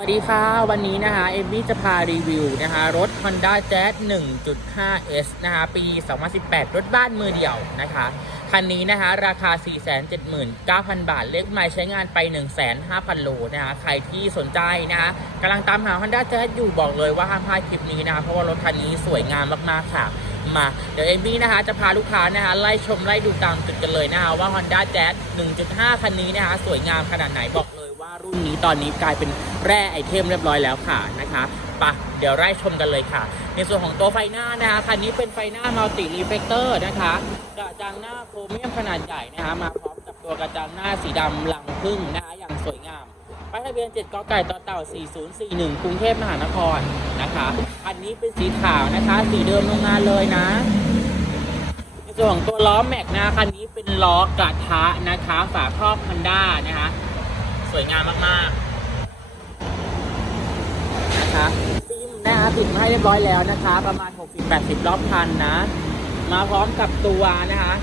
สวัสดีค่ะ วันนี้นะคะเอมี่จะพารีวิวนะคะรถ Honda Jazz 1.5S นะคะปี 2018 รถบ้านมือเดี่ยวนะคะ คันนี้นะคะราคา 479,000 บาท เลขไมล์ใช้งานไป 15,000 โลนะคะใครที่สนใจนะคะกำลังตามหา Honda Jazz อยู่บอกเลยว่าห้ามพลาดคลิปนี้นะคะเพราะว่ารถคันนี้สวยงามมาก ๆ ค่ะมาเดี๋ยวเอมี่นะคะจะพาลูกค้านะคะไล่ชมไล่ดูตามจุดกันเลยนะคะว่า Honda Jazz 1.5 คันนี้นะคะสวยงามขนาดไหนบอก ว่ารุ่นนี้ตอนนี้กลายเป็นแร่ไอเทมเรียบร้อยแล้วค่ะนะคะไปะเดี๋ยวไล่ชมกันเลยค่ะ ในส่วนของตัวไฟหน้านะคะคันนี้เป็นไฟหน้ามัลติรีเฟกเตอร์นะคะกระจังหน้าโครเมียมขนาดใหญ่นะคะมาพร้อมกับตัวกระจังหน้าสีดำหลังพึ่งนะคะอย่างสวยงามป้ายทะเบียน 7กไก่ต่อเต่า 4041 กรุงเทพมหานครนะคะอันนี้เป็นสีขาวนะคะ สีเดิมโรงงานเลยนะในส่วนของตัวล้อแม็กนะคันนี้เป็นล้อกระทะนะคะ ฝาครอบ Honda นะคะ สวยงามมากๆนะคะฟิล์มนะคะติดมาให้เรียบร้อยแล้วนะคะ ประมาณ 60-80 รอบคันนะ มาพร้อมกับตัวนะคะ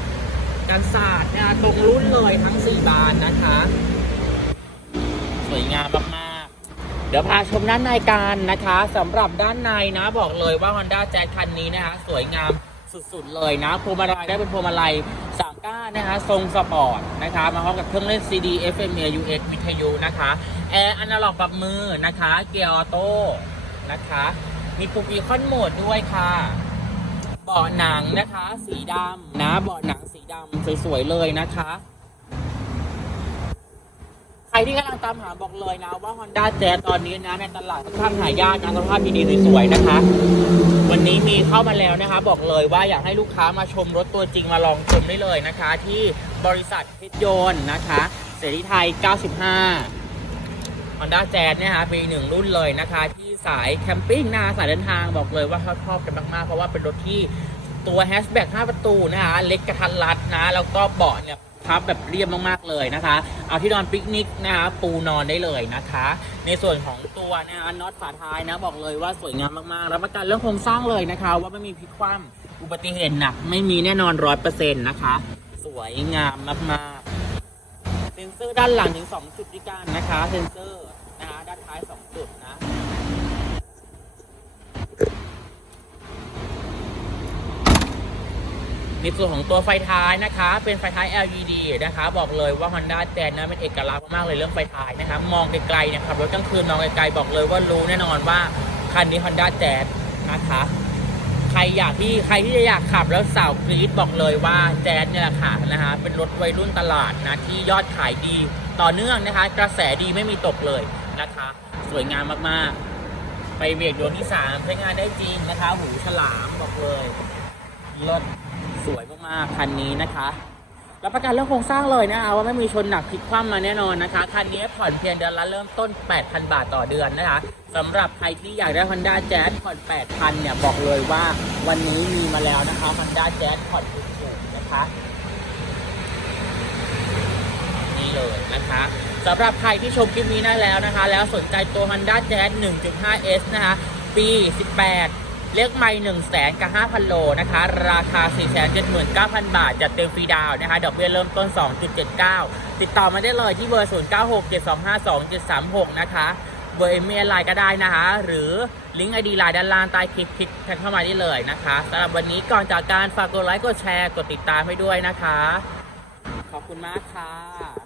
กันศาสตร์นะคะตรงรุ่นเลยทั้ง 4 บานนะคะ สวยงามมาก ๆ เดี๋ยวพาชมด้านในกันนะคะสำหรับด้านในนะบอกเลยว่า Honda Jazz คันนี้นะคะ สวยงามสุด ๆ เลยนะพวงมาลัยได้เป็นพวงมาลัย 3ก้านนะคะ ทรงสปอร์ตนะคะ มาพร้อมกับเครื่องเล่น CD FM AUX วิทยุนะคะ แอร์อนาล็อกปรับมือนะคะ เกียร์ออโต้นะคะ มีปุ่มอีคอนโหมดด้วยค่ะ เบาะหนังนะคะ สีดำนะ เบาะหนังสีดำสวยๆเลยนะคะ ใครที่กำลังตามหาบอกเลยนะ ว่า Honda Jazz ตอนนี้นะ ในตลาดค่อนข้างหายากนะสภาพดีๆสวยๆนะคะ วันนี้มีเข้ามาแล้วนะคะ บอกเลยว่าอยากให้ลูกค้ามาชมรถตัวจริงมาลองชมได้เลยนะคะ ที่บริษัทพชรยนนะคะ เสรีไทย 95 Honda Jazz เนี่ยนะคะปีหนึ่งรุ่นเลยนะคะ ที่สายแคมปิ้งนะสายเดินทางบอกเลยว่าชอบกันมากๆ เพราะว่าเป็นรถที่ตัวแฮชแบ็ก5ประตูนะคะเล็กกระทัดรัดนะ แล้วก็เบาะเนี่ย พับแบบเรียบมากๆเลยนะคะ เอาที่นอนปิกนิกนะคะปูนอนได้เลยนะคะ ในส่วนของตัวนะคะน็อตฝาท้ายนะบอกเลยว่าสวยงามมากๆรับประกันเรื่องโครงสร้างเลยนะคะ ว่าไม่มีพลิกคว่ำอุบัติเหตุหนักไม่มีแน่นอนร้อยเปอร์เซ็นต์นะคะ สวยงามมากๆเซ็นเซอร์ด้านหลังถึง 2 จุดด้วยกันนะคะเซ็นเซอร์นะคะด้านท้าย 2 จุดนะ ในส่วนของตัวไฟท้ายนะคะ เป็นไฟท้าย LED นะคะ บอกเลยว่า Honda j a z z นะเป็นเอกลักษณ์มากเลยเรื่องไฟท้ายนะคะมองไกลๆเนะครับรถกลางคืนมองไกลๆบอกเลยว่ารู้แน่นอนว่าคันนี้ Honda Jazz นะคะ ใครอยากที่ใครที่จะอยากขับแล้วสาวกรี๊ดบอกเลยว่าแจ๊สเนี่ยแหละค่ะนะคะเป็นรถวัยรุ่นตลาดนะที่ยอดขายดีต่อเนื่องนะคะ กระแสดีไม่มีตกเลยนะคะ สวยงามมากๆ ไปเบรกโดนที่3ใช้งานได้จริงนะคะ หูฉลามบอกเลยเลิศ สวยมากๆคันนี้นะคะรับประกันเรื่องโครงสร้างเลยนะคะว่าไม่มีชนหนักพลิกคว่ำมาแน่นอนนะคะคันนี้ผ่อนเพียงเดือนละเริ่มต้น 8,000 บาทต่อเดือนนะคะสำหรับใครที่อยากได้ Honda Jazz ผ่อน 8,000 เนี่ยบอกเลยว่าวันนี้มีมาแล้วนะคะ Honda Jazz ผ่อนถูกๆนะคะนี่เลยนะคะสำหรับใครที่ชมคลิปนี้ได้แล้วนะคะ แล้วสนใจตัว Honda Jazz 1.5S นะคะปี 18 เลขไม่1 0 0 0 0กับ5,000โลนะคะ ราคา479,000บาท จัดเต็มฟรีดาวนะคะ ดอกเบี้ยเริ่มต้น2.79ติดต่อมาได้เลยที่เบอร์0967252736นะคะเบอร์เอเมลไลน์ก็ได้นะคะ หรือลิงก์ไอดีไลน์ด้านล่างใต้คลิปคลิกแท็กเข้ามาได้เลยนะคะสำหรับวันนี้ก่อนจากการฝากกดไลค์กดแชร์กดติดตามให้ด้วยนะคะ ขอบคุณมากค่ะ